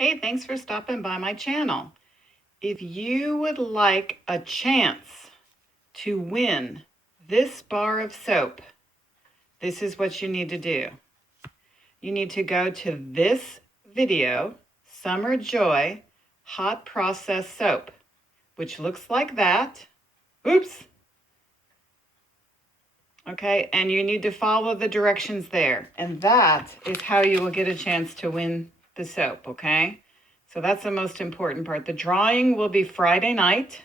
Hey, thanks for stopping by my channel. If you would like a chance to win this bar of soap, this is what you need to do. You need to go to this video, Summer Joy Hot Process Soap, which looks like that. Oops. Okay, and you need to follow the directions there. And that is how you will get a chance to win the soap, okay? So that's the most important part. The drawing will be Friday night,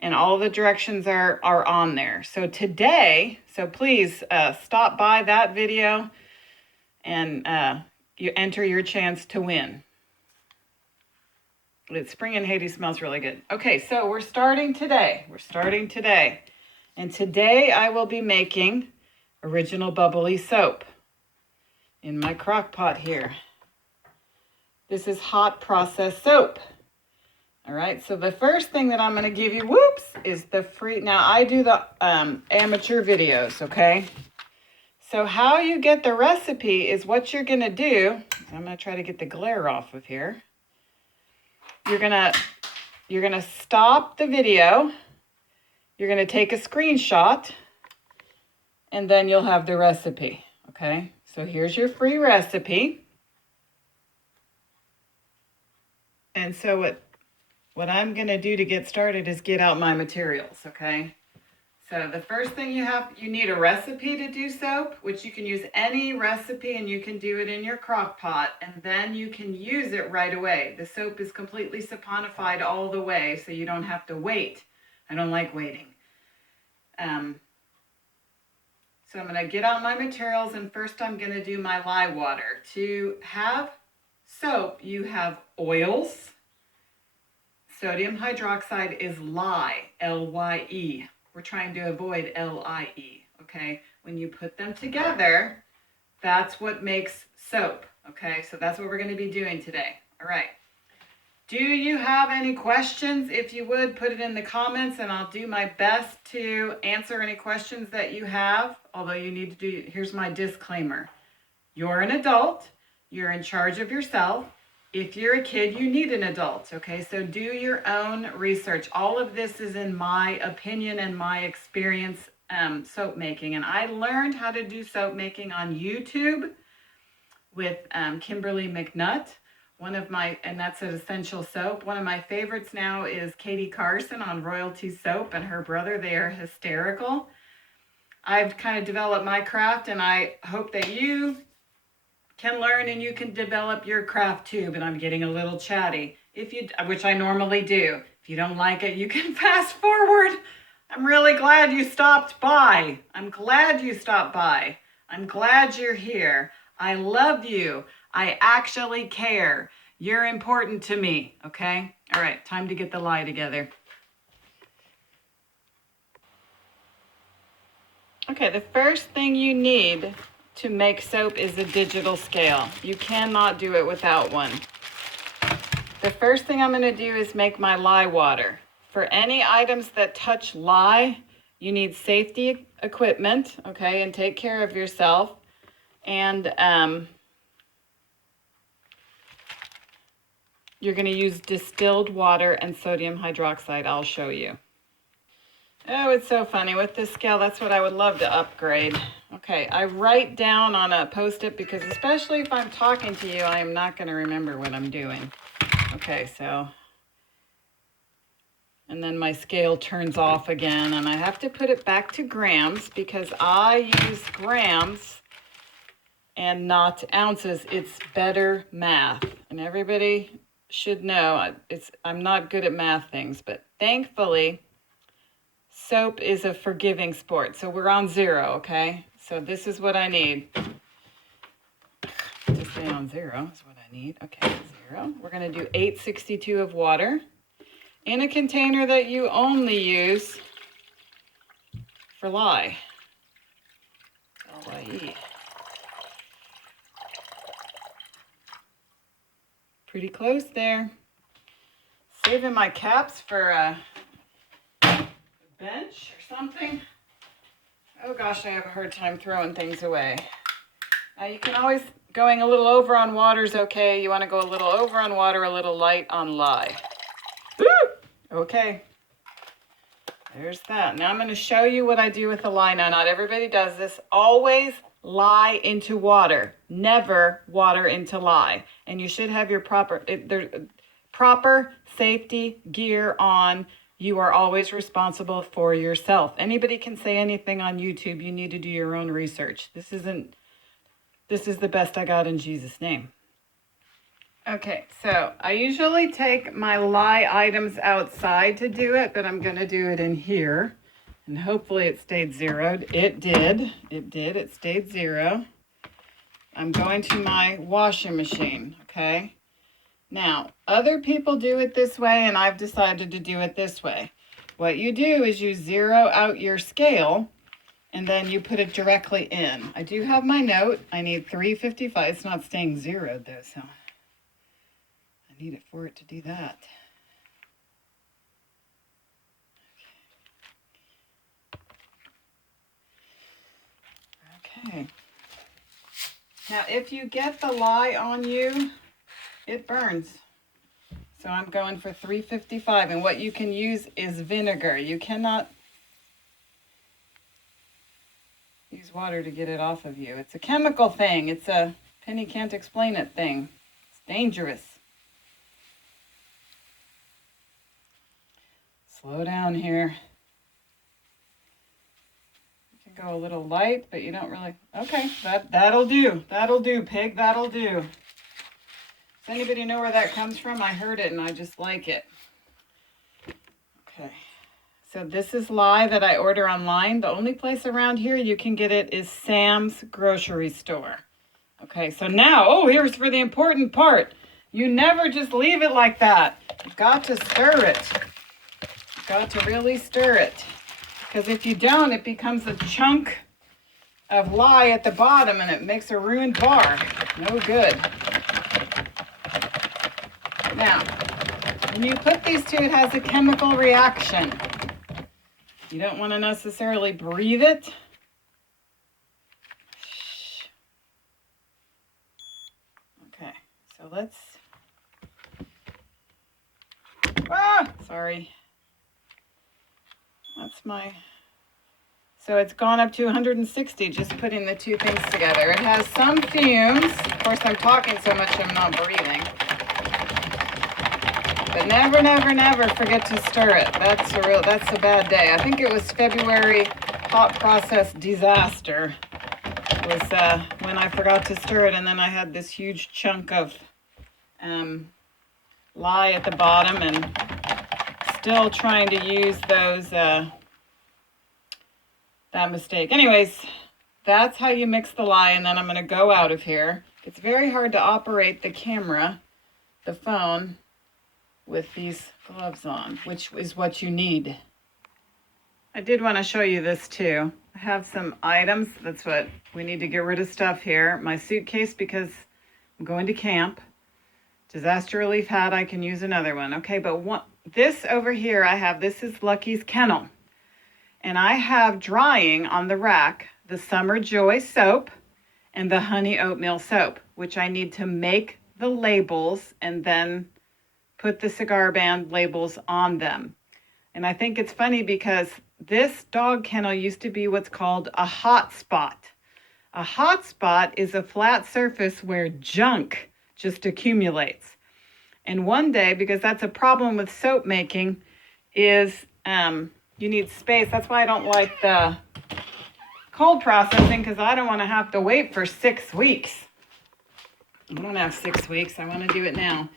and all the directions are on there. So today, please stop by that video and you enter your chance to win. It's Spring in Haiti smells really good. Okay, so we're starting today. And today I will be making original bubbly soap in my crock pot here. This is hot process soap. All right, so the first thing that I'm going to give you, is the free. Now I do the amateur videos, okay? So how you get the recipe is what you're going to do. I'm going to try to get the glare off of here. You're going to stop the video. You're going to take a screenshot, and then you'll have the recipe, okay? So here's your free recipe. And so what I'm going to do to get started is get out my materials, okay? So the first thing you need a recipe to do soap, which you can use any recipe and you can do it in your crock pot, and then you can use it right away. The soap is completely saponified all the way, so you don't have to wait. I don't like waiting. So I'm going to get out my materials, and first I'm going to do my lye water. To have soap, you have oils. Sodium hydroxide is lye, L-Y-E. We're trying to avoid L-I-E, okay? When you put them together, that's what makes soap, okay? So that's what we're going to be doing today. All right. Do you have any questions? If you would, put it in the comments, and I'll do my best to answer any questions that you have. Although you need to do, here's my disclaimer. You're an adult. You're in charge of yourself. If you're a kid, you need an adult, okay? So do your own research. All of this is in my opinion and my experience soap making. And I learned how to do soap making on YouTube with Kimberly McNutt. And that's an essential soap. One of my favorites now is Katie Carson on Royalty Soap and her brother. They are hysterical. I've kind of developed my craft, and I hope that you can learn and you can develop your craft too, but I'm getting a little chatty, which I normally do. If you don't like it, you can fast forward. I'm really glad you stopped by. I'm glad you're here. I love you. I actually care. You're important to me, okay? All right, time to get the lye together. Okay, the first thing you need to make soap is a digital scale. You cannot do it without one. The first thing I'm going to do is make my lye water. For any items that touch lye, you need safety equipment, okay, and take care of yourself. And you're going to use distilled water and sodium hydroxide. I'll show you. Oh, it's so funny. With this scale, that's what I would love to upgrade. Okay, I write down on a Post-it because especially if I'm talking to you, I am not going to remember what I'm doing. Okay, so, and then my scale turns off again, and I have to put it back to grams because I use grams and not ounces. It's better math, and everybody should know I'm not good at math things, but thankfully soap is a forgiving sport. So we're on 0, okay? So this is what I need. To stay on 0 is what I need. Okay, 0. We're going to do 862 of water in a container that you only use for lye. L-Y-E. Pretty close there. Saving my caps for a bench or something. Oh gosh, I have a hard time throwing things away. Now you can always Going a little over on water is okay. You want to go a little over on water, a little light on lye. Okay. There's that. Now I'm going to show you what I do with the lye. Now, not everybody does this. Always lye into water. Never water into lye. And you should have your proper safety gear on. You are always responsible for yourself. Anybody can say anything on YouTube. You need to do your own research. This is the best I got in Jesus' name. Okay, so I usually take my lye items outside to do it, but I'm going to do it in here. And hopefully it stayed zeroed. It did. It stayed zero. I'm going to my washing machine, okay? Now, other people do it this way, and I've decided to do it this way. What you do is you zero out your scale, and then you put it directly in. I do have my note. I need 355. It's not staying zeroed, though, so I need it for it to do that. Okay. Now, if you get the lye on you, it burns. So I'm going for 355, and what you can use is vinegar. You cannot use water to get it off of you. It's a chemical thing. It's a penny can't explain it thing. It's dangerous. Slow down here. You can go a little light, but you don't really. Okay, that'll do. That'll do, pig. That'll do. Does anybody know where that comes from? I heard it and I just like it. Okay. So this is lye that I order online. The only place around here you can get it is Sam's grocery store. Okay, so now, here's for the important part. You never just leave it like that. You've got to stir it. You've got to really stir it. Because if you don't, it becomes a chunk of lye at the bottom and it makes a ruined bar. No good. Now, when you put these two, it has a chemical reaction. You don't want to necessarily breathe it. Okay, so let's... Sorry. That's my... So it's gone up to 160 just putting the two things together. It has some fumes. Of course, I'm talking so much I'm not breathing. But never, never, never forget to stir it. That's a bad day. I think it was February hot process disaster was when I forgot to stir it, and then I had this huge chunk of lye at the bottom, and still trying to use those, that mistake. Anyways, that's how you mix the lye, and then I'm going to go out of here. It's very hard to operate the camera, the phone, with these gloves on, which is what you need. I did want to show you this too. I have some items. That's what we need to get rid of stuff here. My suitcase, because I'm going to camp. Disaster relief hat, I can use another one. Okay, but this over here I have, this is Lucky's Kennel. And I have drying on the rack the Summer Joy soap and the Honey Oatmeal soap, which I need to make the labels and then put the cigar band labels on them. And I think it's funny because this dog kennel used to be what's called a hot spot. A hot spot is a flat surface where junk just accumulates. And one day, because that's a problem with soap making, is you need space. That's why I don't like the cold processing, because I don't want to have to wait for 6 weeks. I don't have 6 weeks. I want to do it now.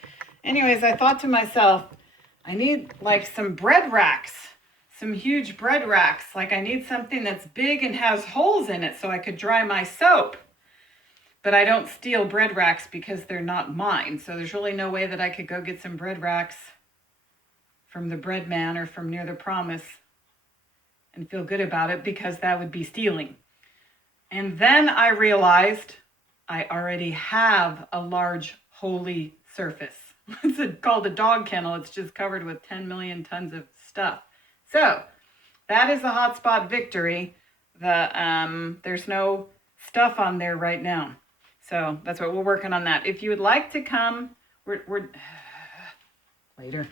Anyways, I thought to myself, I need like some bread racks, some huge bread racks. Like I need something that's big and has holes in it so I could dry my soap. But I don't steal bread racks because they're not mine. So there's really no way that I could go get some bread racks from the bread man or from Near the Promise and feel good about it, because that would be stealing. And then I realized I already have a large holy surface. It's called a dog kennel. It's just covered with 10 million tons of stuff. So that is the hotspot victory. There's no stuff on there right now. So that's what we're working on that. If you would like to come, we're later.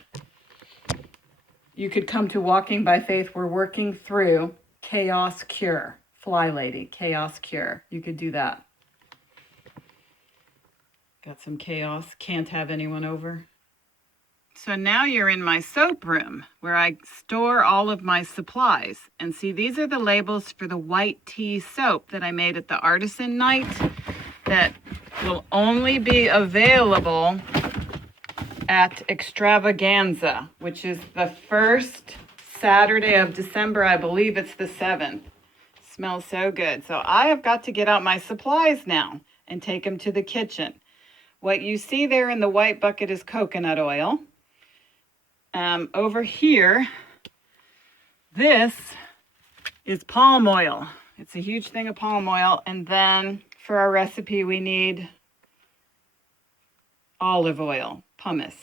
You could come to Walking by Faith. We're working through Chaos Cure. Fly Lady, Chaos Cure. You could do that. Got some chaos. Can't have anyone over. So now you're in my soap room where I store all of my supplies. And see, these are the labels for the white tea soap that I made at the artisan night that will only be available at Extravaganza, which is the first Saturday of December. I believe it's the 7th. Smells so good. So I have got to get out my supplies now and take them to the kitchen. What you see there in the white bucket is coconut oil. Over here, this is palm oil. It's a huge thing of palm oil. And then for our recipe, we need olive oil, pumice.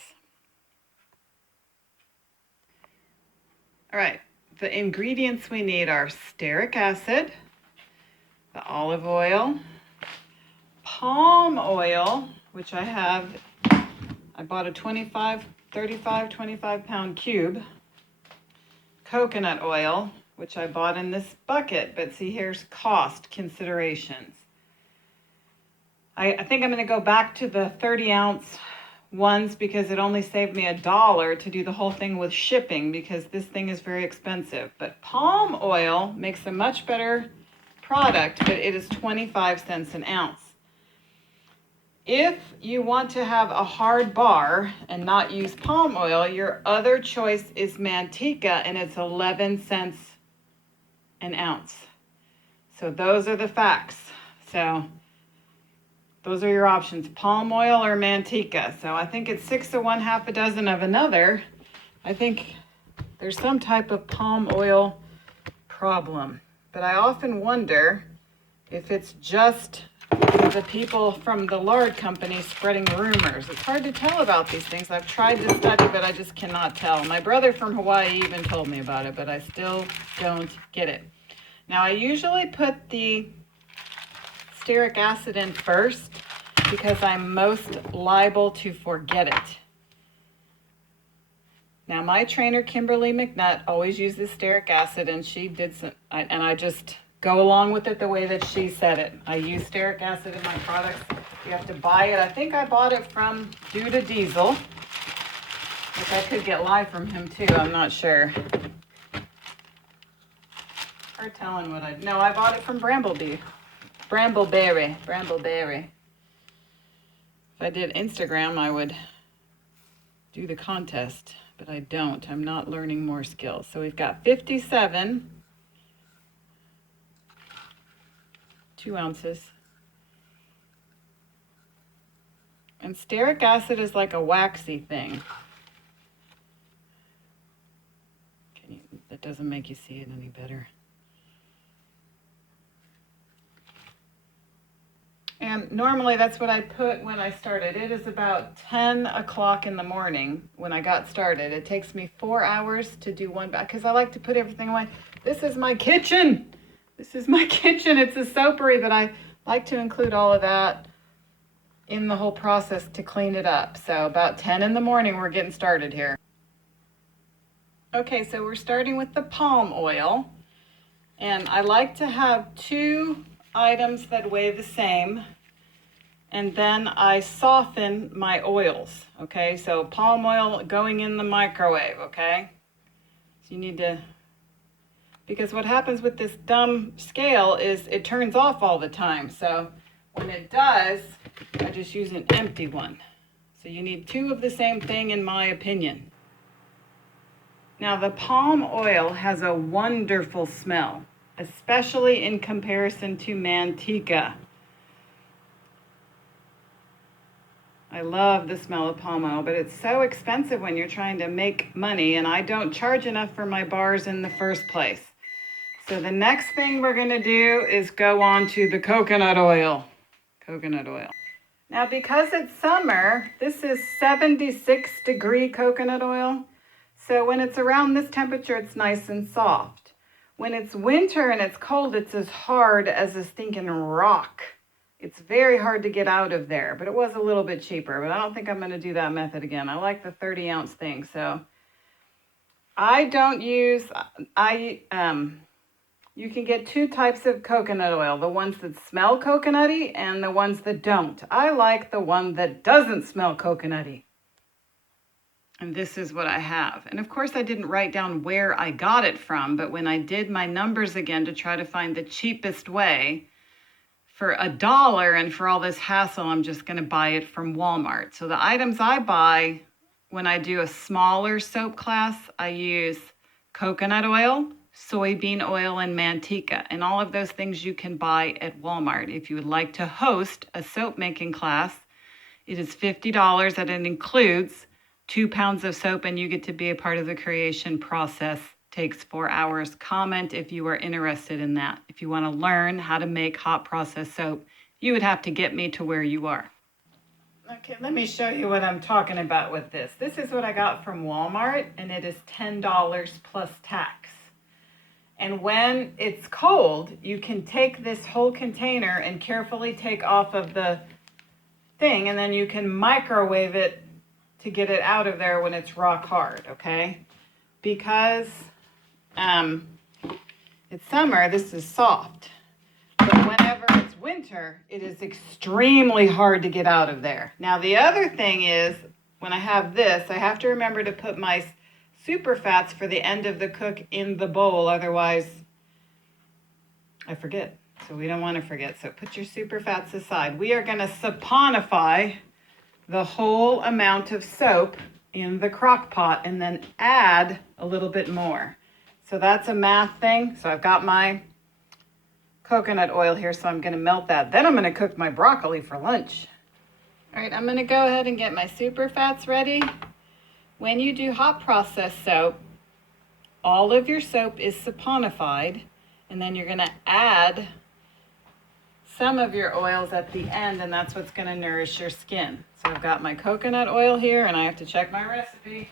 All right, the ingredients we need are stearic acid, the olive oil, palm oil, which I bought a 25-pound cube, coconut oil, which I bought in this bucket, but see, here's cost considerations. I think I'm going to go back to the 30-ounce ones because it only saved me $1 to do the whole thing with shipping because this thing is very expensive. But palm oil makes a much better product, but it is 25 cents an ounce. If you want to have a hard bar and not use palm oil, your other choice is manteca, and it's 11 cents an ounce. So those are the facts. So those are your options, palm oil or manteca. So I think it's 6 to 1, half a dozen of another. I think there's some type of palm oil problem. But I often wonder if it's just the people from the lard company spreading rumors. It's hard to tell about these things. I've tried to study, but I just cannot tell. My brother from Hawaii even told me about it, but I still don't get it. Now, I usually put the stearic acid in first because I'm most liable to forget it. Now, my trainer, Kimberly McNutt, always uses stearic acid, and she did some, and I just go along with it the way that she said it. I use stearic acid in my products. You have to buy it. I think I bought it from Due to Diesel, which I could get live from him too. I'm not sure. Hard telling what no, I bought it from Brambleberry. If I did Instagram, I would do the contest, but I don't. I'm not learning more skills. So we've got 57, 2 ounces. And stearic acid is like a waxy thing. That doesn't make you see it any better. And normally that's what I put when I started. It is about 10 o'clock in the morning when I got started. It takes me 4 hours to do one batch because I like to put everything away. This is my kitchen. This is my kitchen. It's a soapery, but I like to include all of that in the whole process to clean it up. So about 10 in the morning, we're getting started here. Okay, so we're starting with the palm oil. And I like to have 2 items that weigh the same, and then I soften my oils. Okay, so palm oil going in the microwave. Okay, so you need to, because what happens with this dumb scale is it turns off all the time. So when it does, I just use an empty one. So you need 2 of the same thing, in my opinion. Now, the palm oil has a wonderful smell, especially in comparison to manteca. I love the smell of palm oil, but it's so expensive when you're trying to make money, and I don't charge enough for my bars in the first place. So the next thing we're going to do is go on to the coconut oil. Coconut oil. Now, because it's summer, this is 76-degree coconut oil. So when it's around this temperature, it's nice and soft. When it's winter and it's cold, it's as hard as a stinking rock. It's very hard to get out of there, but it was a little bit cheaper. But I don't think I'm going to do that method again. I like the 30-ounce thing. So I don't use, you can get two types of coconut oil, the ones that smell coconutty and the ones that don't. I like the one that doesn't smell coconutty. And this is what I have. And of course I didn't write down where I got it from, but when I did my numbers again to try to find the cheapest way, for $1 and for all this hassle, I'm just gonna buy it from Walmart. So the items I buy when I do a smaller soap class, I use coconut oil, soybean oil, and manteca. And all of those things you can buy at Walmart. If you would like to host a soap making class, it is $50 and it includes 2 pounds of soap and you get to be a part of the creation process. Takes 4 hours. Comment if you are interested in that. If you want to learn how to make hot process soap, you would have to get me to where you are. Okay, let me show you what I'm talking about with this. This is what I got from Walmart, and it is $10 plus tax. And when it's cold, you can take this whole container and carefully take off of the thing, and then you can microwave it to get it out of there when it's rock hard, okay? Because it's summer, this is soft. But whenever it's winter, it is extremely hard to get out of there. Now, the other thing is, when I have this, I have to remember to put my super fats for the end of the cook in the bowl. Otherwise, I forget. So we don't want to forget. So put your super fats aside. We are going to saponify the whole amount of soap in the crock pot and then add a little bit more. So that's a math thing. So I've got my coconut oil here, so I'm going to melt that. Then I'm going to cook my broccoli for lunch. All right, I'm going to go ahead and get my super fats ready. When you do hot process soap, all of your soap is saponified, and then you're going to add some of your oils at the end, and that's what's going to nourish your skin. So I've got my coconut oil here, and I have to check my recipe,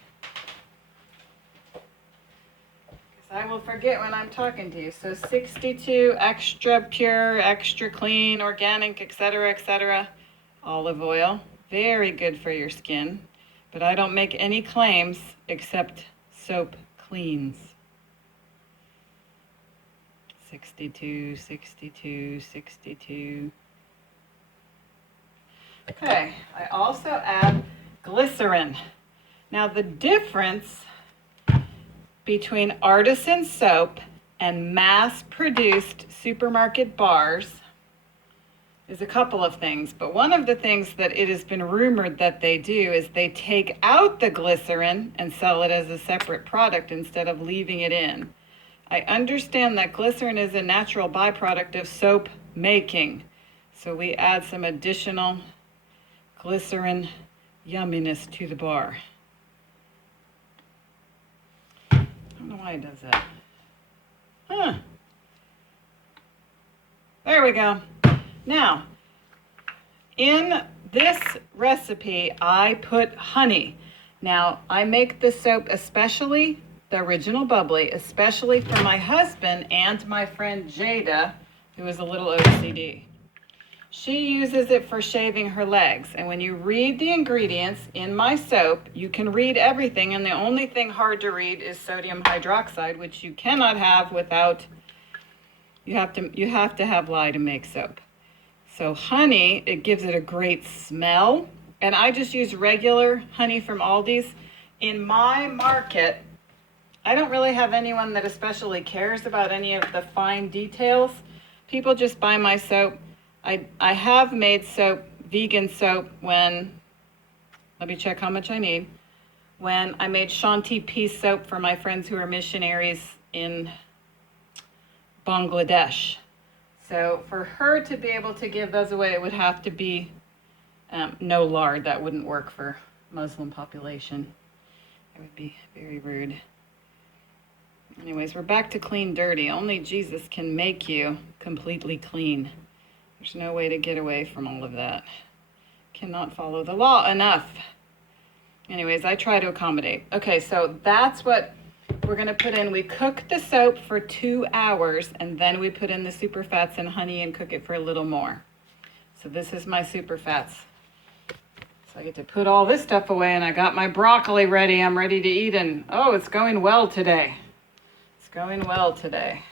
I will forget when I'm talking to you. So 62 extra pure, extra clean, organic, etc., olive oil. Very good for your skin. But I don't make any claims except soap cleans. 62, 62, 62. Okay, I also add glycerin. Now the difference between artisan soap and mass-produced supermarket bars is a couple of things. But one of the things that it has been rumored that they do is they take out the glycerin and sell it as a separate product instead of leaving it in. I understand that glycerin is a natural byproduct of soap making. So we add some additional glycerin yumminess to the bar. I don't know why it does that. Huh. There we go. Now, in this recipe, I put honey. Now, I make the soap especially, the original Bubbly, especially for my husband and my friend Jada, who is a little OCD. She uses it for shaving her legs. And when you read the ingredients in my soap, you can read everything. And the only thing hard to read is sodium hydroxide, which you cannot have without, you have to have lye to make soap. So honey, it gives it a great smell. And I just use regular honey from Aldi's. In my market, I don't really have anyone that especially cares about any of the fine details. People just buy my soap. I have made soap, vegan soap, when, let me check how much I need, when I made Shanti pea soap for my friends who are missionaries in Bangladesh. So for her to be able to give those away, it would have to be no lard. That wouldn't work for Muslim population. It would be very rude. Anyways, we're back to clean dirty. Only Jesus can make you completely clean. There's no way to get away from all of that. Cannot follow the law enough. Anyways, I try to accommodate. Okay, so that's what we're going to put in. We cook the soap for 2 hours, and then we put in the super fats and honey and cook it for a little more. So this is my super fats. So I get to put all this stuff away, and I got my broccoli ready. I'm ready to eat, and oh, it's going well today. It's going well today.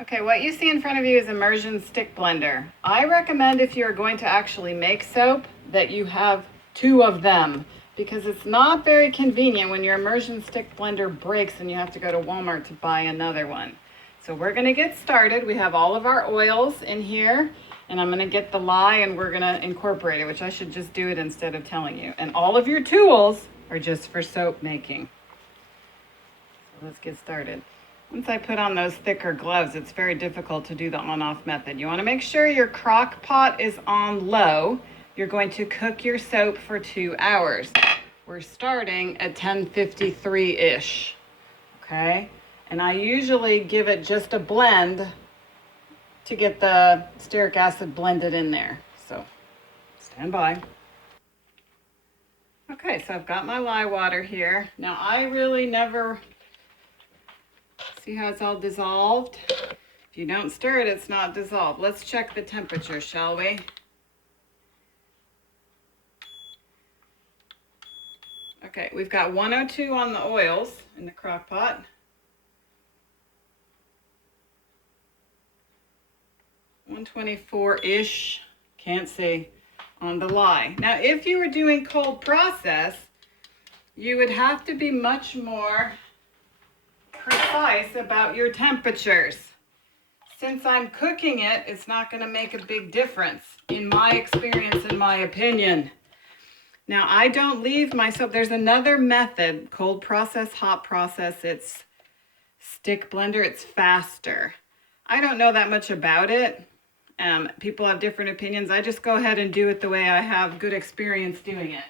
Okay, what you see in front of you is immersion stick blender. I recommend if you're going to actually make soap that you have 2 of them, because it's not very convenient when your immersion stick blender breaks and you have to go to Walmart to buy another one. So we're gonna get started. We have all of our oils in here, and I'm gonna get the lye and we're gonna incorporate it, which I should just do it instead of telling you. And all of your tools are just for soap making. So let's get started. Once I put on those thicker gloves, it's very difficult to do the on-off method. You wanna make sure your crock pot is on low. You're going to cook your soap for 2 hours. We're starting at 10:53-ish, okay? And I usually give it just a blend to get the stearic acid blended in there. So stand by. Okay, so I've got my lye water here. Now I really never, see how it's all dissolved? If you don't stir it, it's not dissolved. Let's check the temperature, shall we? Okay, we've got 102 on the oils in the crock pot. 124-ish, can't see, on the lye. Now, if you were doing cold process, you would have to be much more precise about your temperatures. Since I'm cooking it, it's not going to make a big difference, in my experience, in my opinion. Now, I don't leave my soap. There's another method, cold process, hot process. It's stick blender. It's faster. I don't know that much about it. People have different opinions. I just go ahead and do it the way I have good experience doing it.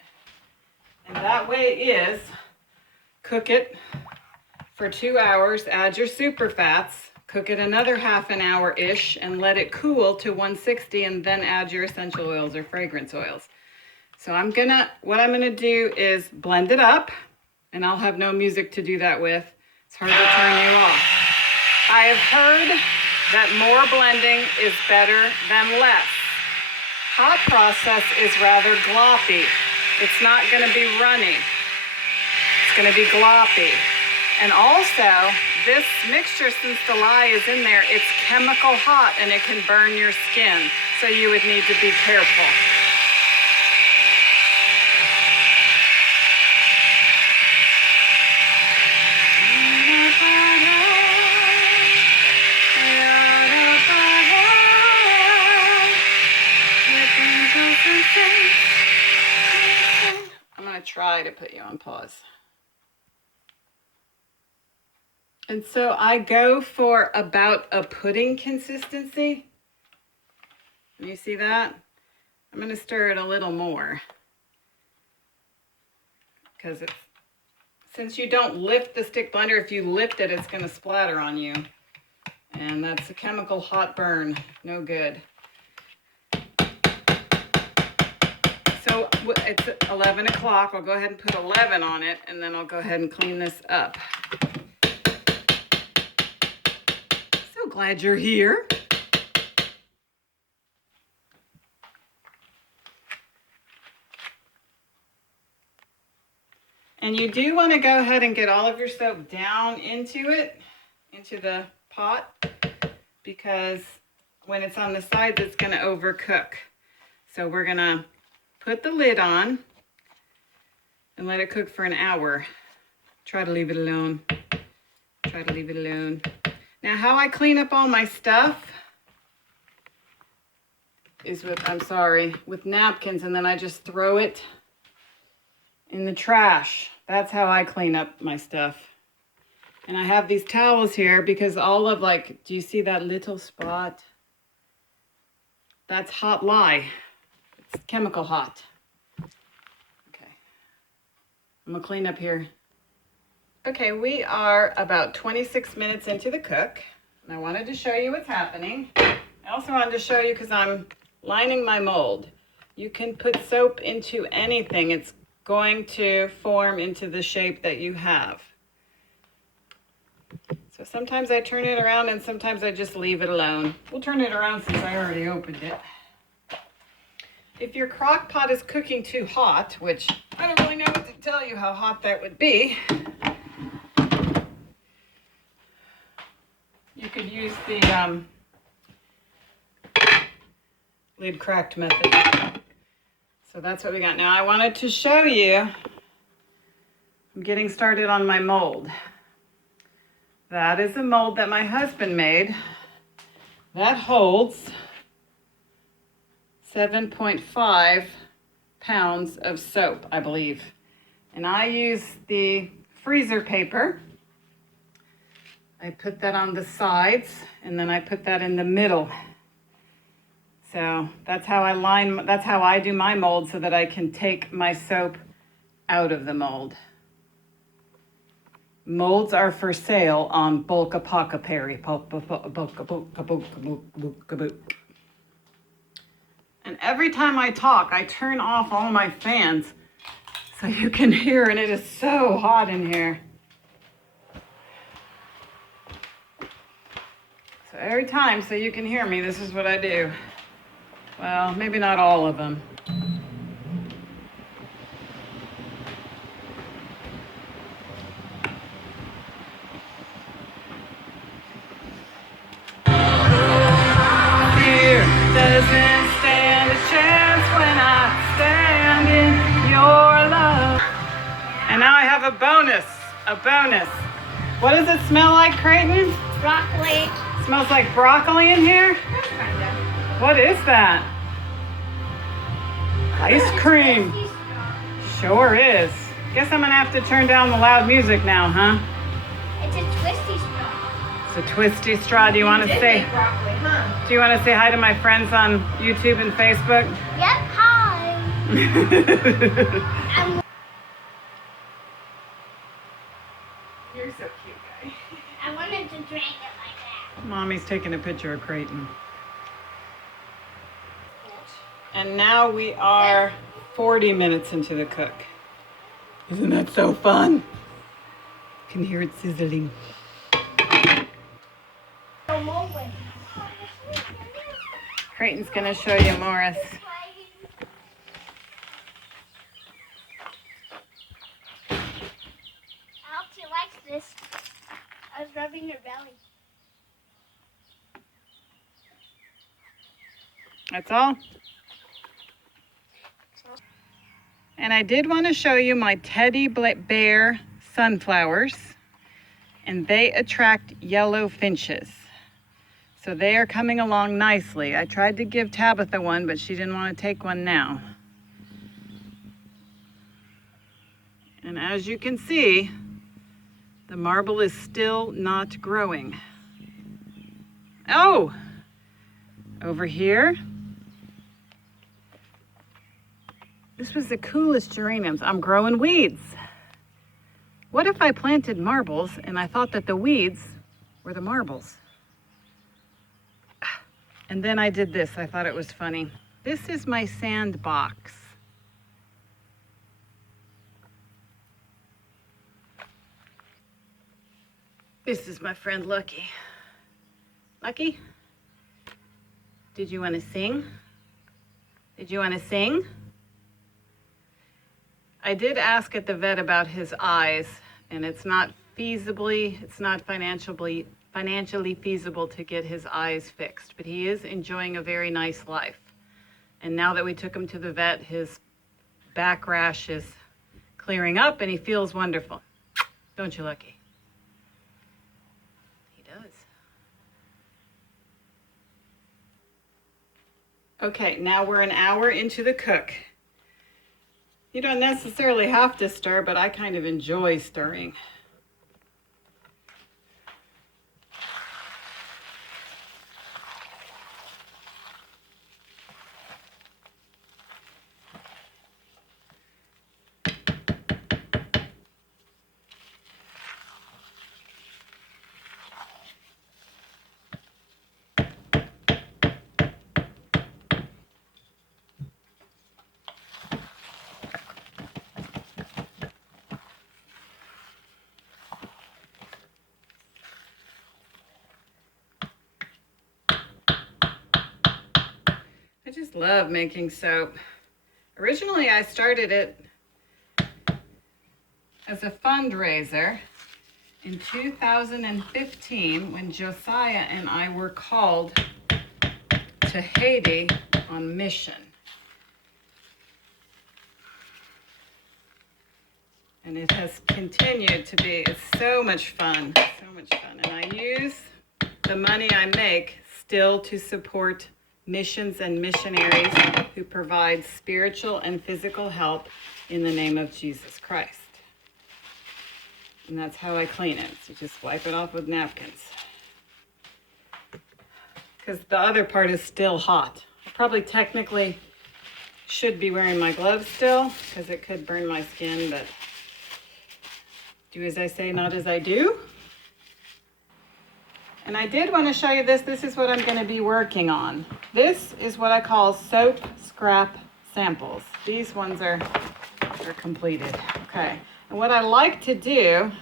And that way is, cook it for 2 hours, add your super fats, cook it another half an hour-ish, and let it cool to 160, and then add your essential oils or fragrance oils. So what I'm gonna do is blend it up, and I'll have no music to do that with. It's hard to turn you off. I have heard that more blending is better than less. Hot process is rather gloppy. It's not gonna be runny. It's gonna be gloppy. And also, this mixture, since the lye is in there, it's chemical hot and it can burn your skin. So you would need to be careful. I'm going to try to put you on pause. And so I go for about a pudding consistency. You see that? I'm going to stir it a little more, because since you don't lift the stick blender, if you lift it, it's going to splatter on you. And that's a chemical hot burn. No good. So it's 11 o'clock. I'll go ahead and put 11 on it, and then I'll go ahead and clean this up. So glad you're here. And you do want to go ahead and get all of your soap down into the pot, because when it's on the sides, it's going to overcook. So we're going to put the lid on and let it cook for an hour. Try to leave it alone. Try to leave it alone. Now, how I clean up all my stuff is with napkins, and then I just throw it in the trash. That's how I clean up my stuff. And I have these towels here because do you see that little spot? That's hot lye. It's chemical hot. Okay. I'm gonna clean up here. Okay, we are about 26 minutes into the cook, and I wanted to show you what's happening. I also wanted to show you, because I'm lining my mold. You can put soap into anything. It's going to form into the shape that you have. So sometimes I turn it around and sometimes I just leave it alone. We'll turn it around since I already opened it. If your crock pot is cooking too hot, which I don't really know what to tell you how hot that would be, you could use the lid cracked method. So that's what we got. Now I wanted to show you, I'm getting started on my mold. That is a mold that my husband made that holds 7.5 pounds of soap, I believe. And I use the freezer paper. I put that on the sides and then I put that in the middle. So that's how I do my mold so that I can take my soap out of the mold. Molds are for sale on Bulk Apothecary. And every time I talk, I turn off all my fans so you can hear, and it is so hot in here. So every time, so you can hear me, this is what I do. Well, maybe not all of them. Doesn't stand a chance when I stand in your love. And now I have a bonus. What does it smell like, Creighton? Broccoli. Smells like broccoli in here? Kinda. What is that? Ice cream. Sure is. Guess I'm gonna have to turn down the loud music now, huh? It's a twisty straw. It's a twisty straw. Do you want to say? Broccoli, huh? Do you want to say hi to my friends on YouTube and Facebook? Yep, hi. You're so cute, guy. I wanted to drink it like that. Mommy's taking a picture of Creighton. And now we are 40 minutes into the cook. Isn't that so fun? You can hear it sizzling. Creighton's gonna show you Morris. I hope she likes this. I was rubbing her belly. That's all. And I did want to show you my teddy bear sunflowers, and they attract yellow finches. So they are coming along nicely. I tried to give Tabitha one, but she didn't want to take one now. And as you can see, the marble is still not growing. Oh, over here. This was the coolest geraniums. I'm growing weeds. What if I planted marbles and I thought that the weeds were the marbles? And then I did this. I thought it was funny. This is my sandbox. This is my friend Lucky. Lucky? Did you want to sing? Did you want to sing? I did ask at the vet about his eyes, and it's not financially feasible to get his eyes fixed, but he is enjoying a very nice life. And now that we took him to the vet, his back rash is clearing up and he feels wonderful. Don't you, Lucky? He does. Okay, now we're an hour into the cook. You don't necessarily have to stir, but I kind of enjoy stirring. just love making soap. Originally, I started it as a fundraiser in 2015 when Josiah and I were called to Haiti on mission. And it has continued to be, it's so much fun, so much fun. And I use the money I make still to support missions and missionaries who provide spiritual and physical help in the name of Jesus Christ. And that's how I clean it. So just wipe it off with napkins. Because the other part is still hot. I probably technically should be wearing my gloves still because it could burn my skin, but do as I say, not as I do. And I did want to show you this. This is what I'm going to be working on. This is what I call soap scrap samples. These ones are completed. Okay. And what I like to do,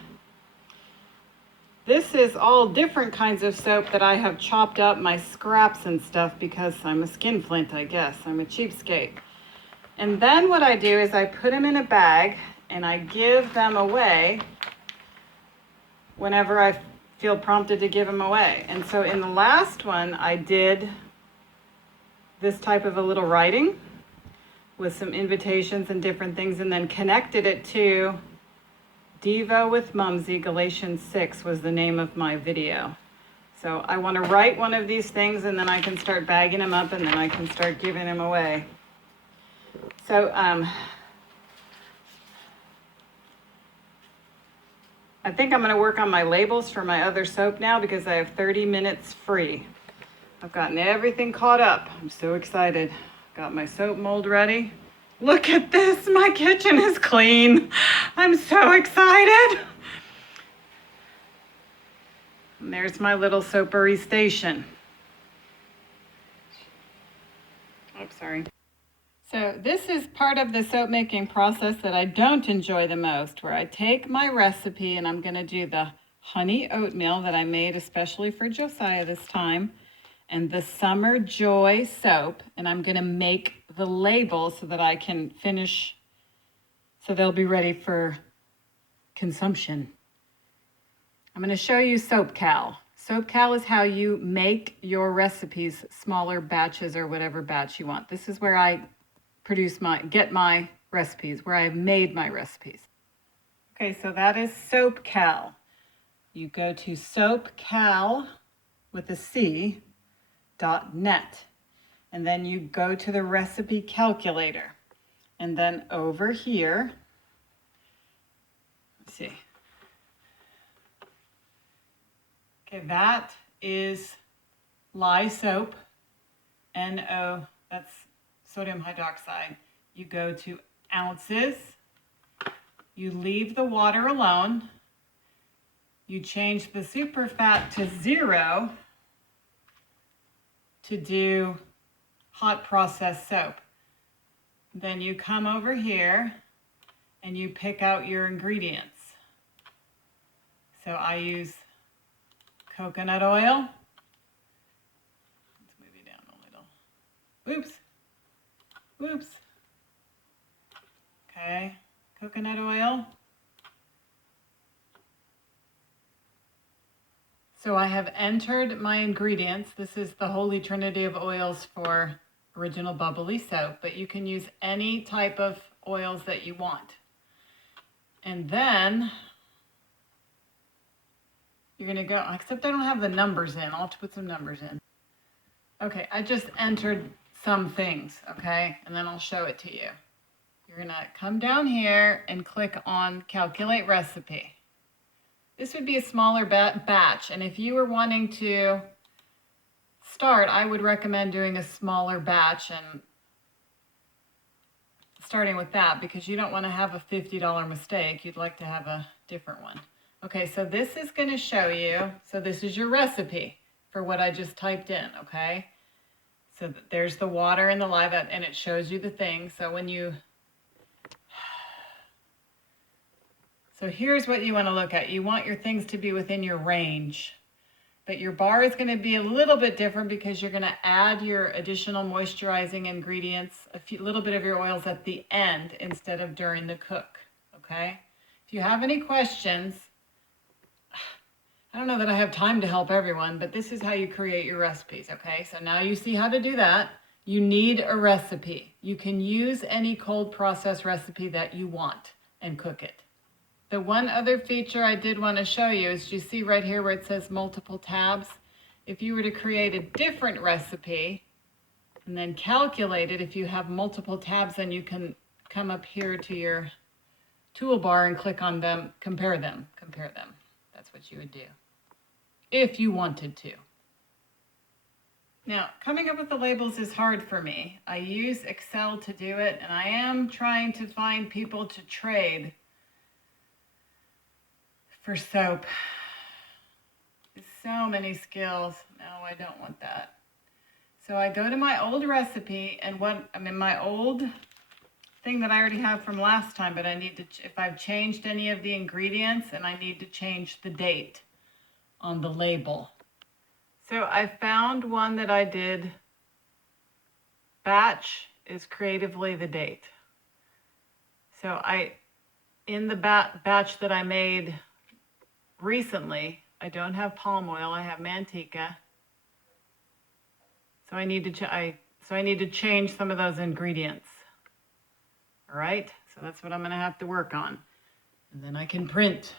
this is all different kinds of soap that I have chopped up my scraps and stuff because I'm a skinflint, I guess. I'm a cheapskate. And then what I do is I put them in a bag and I give them away whenever I feel prompted to give them away. And so in the last one, I did this type of a little writing with some invitations and different things, and then connected it to Devo with Mumsy. Galatians 6 was the name of my video. So I want to write one of these things, and then I can start bagging them up, and then I can start giving them away. So I think I'm going to work on my labels for my other soap now because I have 30 minutes free. I've gotten everything caught up. I'm so excited. Got my soap mold ready. Look at this. My kitchen is clean. I'm so excited. And there's my little soapery station. Oh, sorry. So this is part of the soap making process that I don't enjoy the most, where I take my recipe and I'm going to do the honey oatmeal that I made especially for Josiah this time, and the Summer Joy soap, and I'm going to make the labels so that I can finish, so they'll be ready for consumption. I'm going to show you Soap Cal. Soap Cal is how you make your recipes, smaller batches or whatever batch you want. This is where I get my recipes, where I've made my recipes. Okay, so that is Soap Cal. You go to soapcal with a C, .net, and then you go to the recipe calculator. And then over here, let's see. Okay, that is lye soap, NO, that's sodium hydroxide. You go to ounces, you leave the water alone, you change the superfat to 0 to do hot processed soap. Then you come over here and you pick out your ingredients. So I use coconut oil. Let's move you down a little. Oops. Okay, coconut oil. So I have entered my ingredients. This is the holy trinity of oils for original Bubbly soap, but you can use any type of oils that you want. And then you're gonna go, except I don't have the numbers in. I'll have to put some numbers in. Okay, I just entered some things, okay? And then I'll show it to you. You're gonna come down here and click on Calculate Recipe. This would be a smaller batch, and if you were wanting to start, I would recommend doing a smaller batch and starting with that because you don't want to have a $50 mistake. You'd like to have a different one. Okay, so this is going to show you, so this is your recipe for what I just typed in, okay? So there's the water and the lye, and it shows you the thing. So when you, so here's what you want to look at. You want your things to be within your range. But your bar is going to be a little bit different because you're going to add your additional moisturizing ingredients, little bit of your oils at the end instead of during the cook, okay? If you have any questions, I don't know that I have time to help everyone, but this is how you create your recipes, okay? So now you see how to do that. You need a recipe. You can use any cold process recipe that you want and cook it. The one other feature I did want to show you is you see right here where it says multiple tabs. If you were to create a different recipe and then calculate it, if you have multiple tabs, then you can come up here to your toolbar and click on them, compare them. That's what you would do if you wanted to. Now, coming up with the labels is hard for me. I use Excel to do it, and I am trying to find people to trade for soap. There's so many skills. No, I don't want that. So I go to my old recipe and my old thing that I already have from last time, but I need to, if I've changed any of the ingredients, and I need to change the date on the label. So I found one that I did. Batch is creatively the date. So in the batch that I made recently, I don't have palm oil, I have manteca. So I need to change some of those ingredients. All right, so that's what I'm gonna have to work on. And then I can print.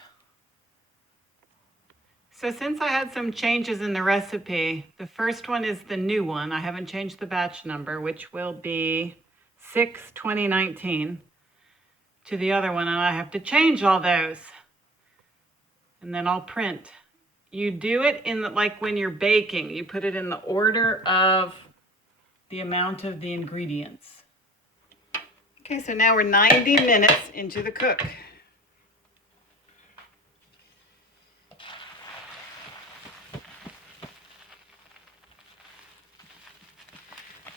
So since I had some changes in the recipe, the first one is the new one. I haven't changed the batch number, which will be 6/2019 to the other one, and I have to change all those. And then I'll print. You do it like when you're baking, you put it in the order of the amount of the ingredients. Okay, so now we're 90 minutes into the cook.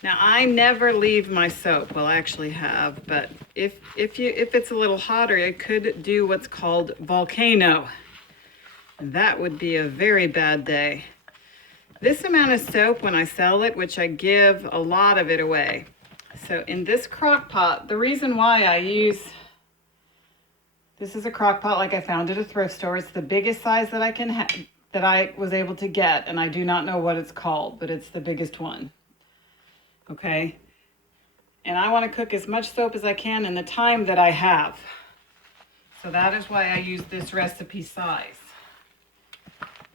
Now I never leave my soap. Well, I actually have, but if it's a little hotter, I could do what's called volcano. That would be a very bad day. This amount of soap, when I sell it, which I give a lot of it away. So in this crock pot, the reason why I use, this is a crock pot like I found at a thrift store. It's the biggest size that I was able to get, and I do not know what it's called, but it's the biggest one. Okay? And I want to cook as much soap as I can in the time that I have. So that is why I use this recipe size.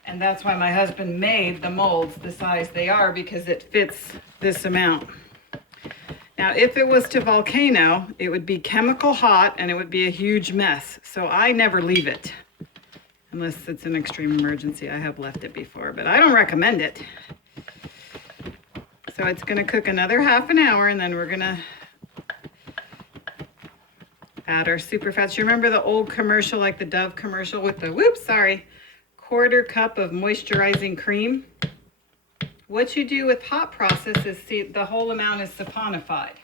And that's why my husband made the molds the size they are, because it fits this amount. Now, if it was to volcano, it would be chemical hot and it would be a huge mess. So I never leave it. Unless it's an extreme emergency. I have left it before, but I don't recommend it. So it's gonna cook another half an hour, and then we're gonna add our super fats. You remember the old commercial, like the Dove commercial with the, quarter cup of moisturizing cream? What you do with hot process is, see, the whole amount is saponified.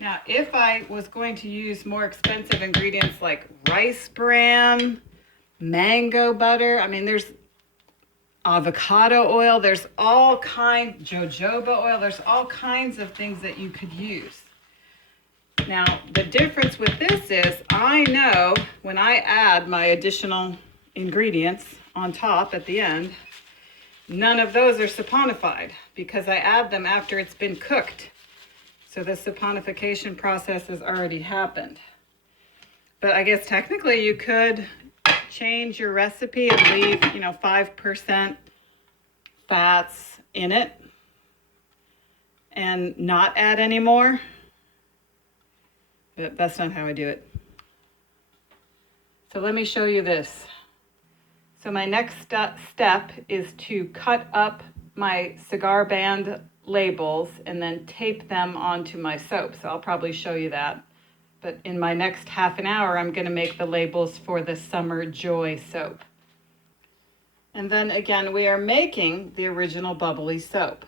Now, if I was going to use more expensive ingredients like rice bran, mango butter, I mean, there's avocado oil, there's all kinds, jojoba oil, there's all kinds of things that you could use. Now, the difference with this is I know when I add my additional ingredients on top at the end, none of those are saponified because I add them after it's been cooked. So the saponification process has already happened. But I guess technically you could change your recipe and leave, 5% fats in it and not add any more. But that's not how I do it. So let me show you this. So my next step is to cut up my cigar band labels and then tape them onto my soap. So I'll probably show you that. But in my next half an hour, I'm going to make the labels for the Summer Joy soap. And then again, we are making the original Bubbly soap.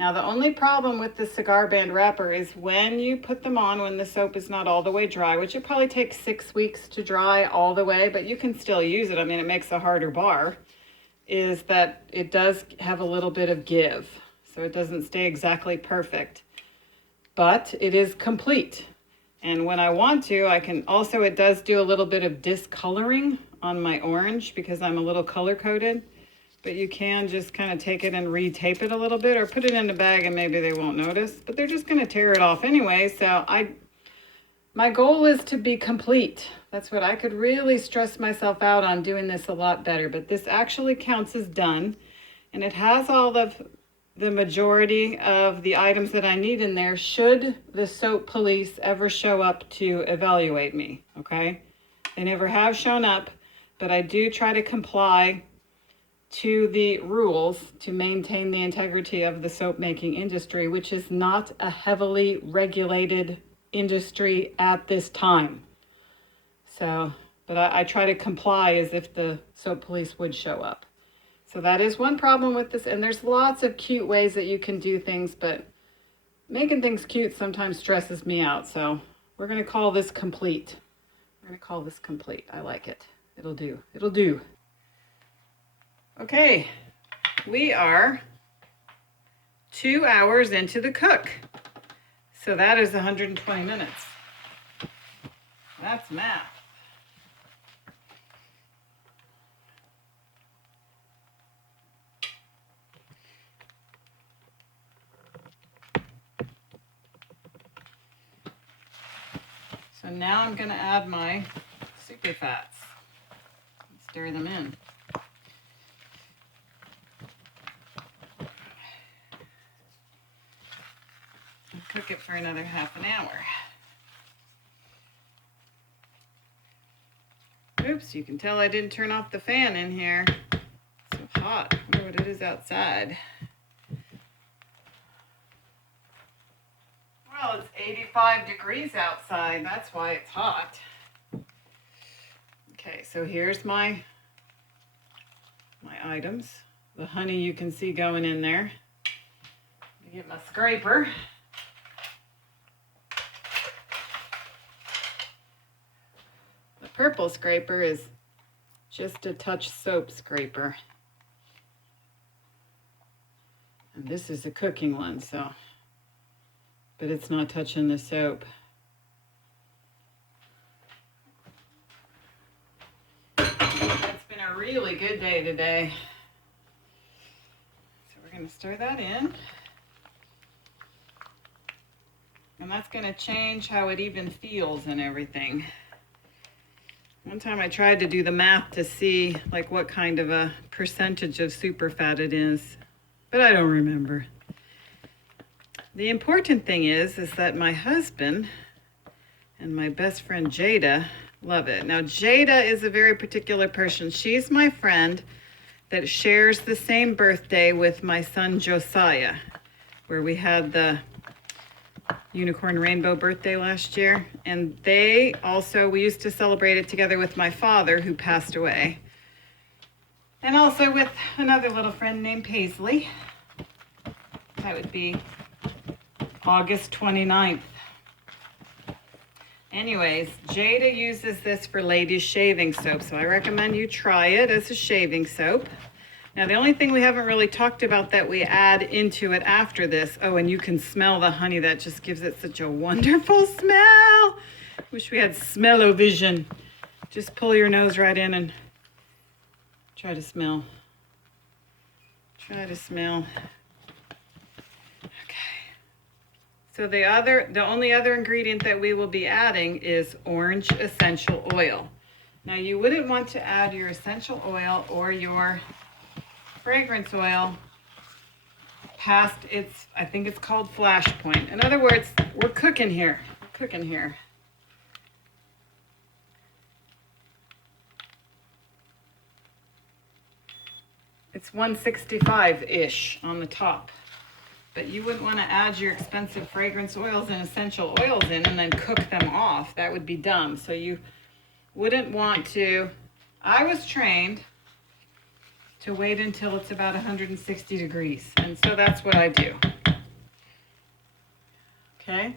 Now the only problem with the cigar band wrapper is when you put them on when the soap is not all the way dry, which it probably takes 6 weeks to dry all the way, but you can still use it. I mean, it makes a harder bar, is that it does have a little bit of give. So it doesn't stay exactly perfect, but it is complete. And when I want to, I can also, it does do a little bit of discoloring on my orange because I'm a little color coded. But you can just kind of take it and retape it a little bit or put it in the bag and maybe they won't notice. But they're just going to tear it off anyway. So my goal is to be complete. That's what I could really stress myself out on doing this a lot better. But this actually counts as done. And it has all of the majority of the items that I need in there should the soap police ever show up to evaluate me, okay? They never have shown up, but I do try to comply to the rules to maintain the integrity of the soap making industry, which is not a heavily regulated industry at this time. So, but I try to comply as if the soap police would show up. So that is one problem with this, and there's lots of cute ways that you can do things, but making things cute sometimes stresses me out. So we're gonna call this complete. We're gonna call this complete. I like it. It'll do. It'll do. Okay, we are 2 hours into the cook. So that is 120 minutes. That's math. So now I'm going to add my super fats. Stir them in. And cook it for another half an hour. Oops, you can tell I didn't turn off the fan in here. It's so hot. I wonder what it is outside. Well, it's 85 degrees outside. That's why it's hot. Okay, so here's my items. The honey you can see going in there. Let me get my scraper. The purple scraper is just a touch soap scraper. And this is a cooking one, so, but it's not touching the soap. It's been a really good day today. So we're going to stir that in. And that's going to change how it even feels and everything. One time I tried to do the math to see like what kind of a percentage of superfat it is, but I don't remember. The important thing is that my husband and my best friend Jada love it. Now Jada is a very particular person. She's my friend that shares the same birthday with my son Josiah, where we had the unicorn rainbow birthday last year. And we used to celebrate it together with my father who passed away. And also with another little friend named Paisley. That would be August 29th. Anyways, Jada uses this for ladies shaving soap, so I recommend you try it as a shaving soap. Now the only thing we haven't really talked about that we add into it after this, oh, and you can smell the honey, that just gives it such a wonderful smell. Wish we had smell-o-vision. Just pull your nose right in and try to smell. Try to smell. So the only other ingredient that we will be adding is orange essential oil. Now you wouldn't want to add your essential oil or your fragrance oil past I think it's called flash point. In other words, we're cooking here. We're cooking here. It's 165-ish on the top. But you wouldn't want to add your expensive fragrance oils and essential oils in and then cook them off. That would be dumb. So you wouldn't want to. I was trained to wait until it's about 160 degrees. And so that's what I do. Okay,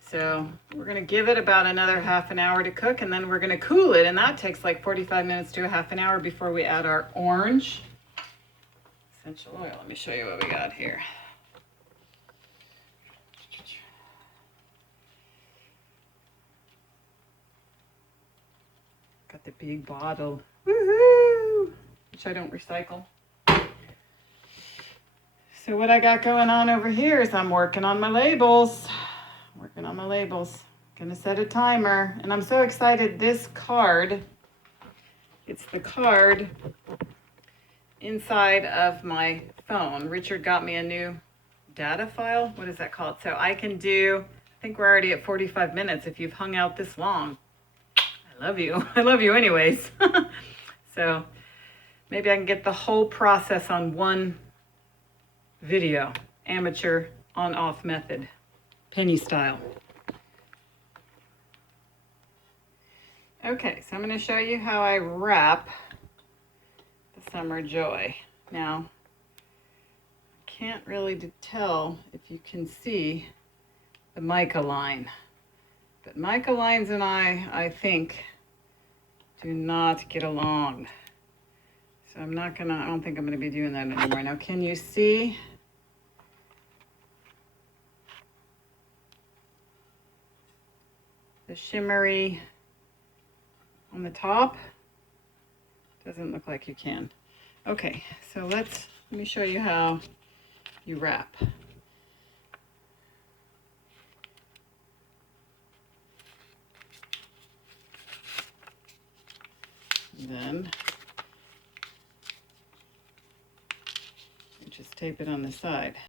so we're gonna give it about another half an hour to cook, and then we're gonna cool it, and that takes like 45 minutes to a half an hour before we add our orange essential oil. Let me show you what we got here. Got the big bottle. Woohoo! Which I don't recycle. So what I got going on over here is I'm working on my labels. Gonna set a timer, and I'm so excited. This card, it's the card inside of my phone. Richard got me a new data file. What is that called? So I can do, I think we're already at 45 minutes if you've hung out this long. I love you. I love you anyways. So maybe I can get the whole process on one video. Amateur on-off method. Penny style. Okay, so I'm going to show you how I wrap the Summer Joy. Now, I can't really tell if you can see the mica line, but mica lines and I think, do not get along. So I don't think I'm gonna be doing that anymore. Now, can you see? The shimmery on the top? Doesn't look like you can. Okay, so let me show you how you wrap. And then you just tape it on the side.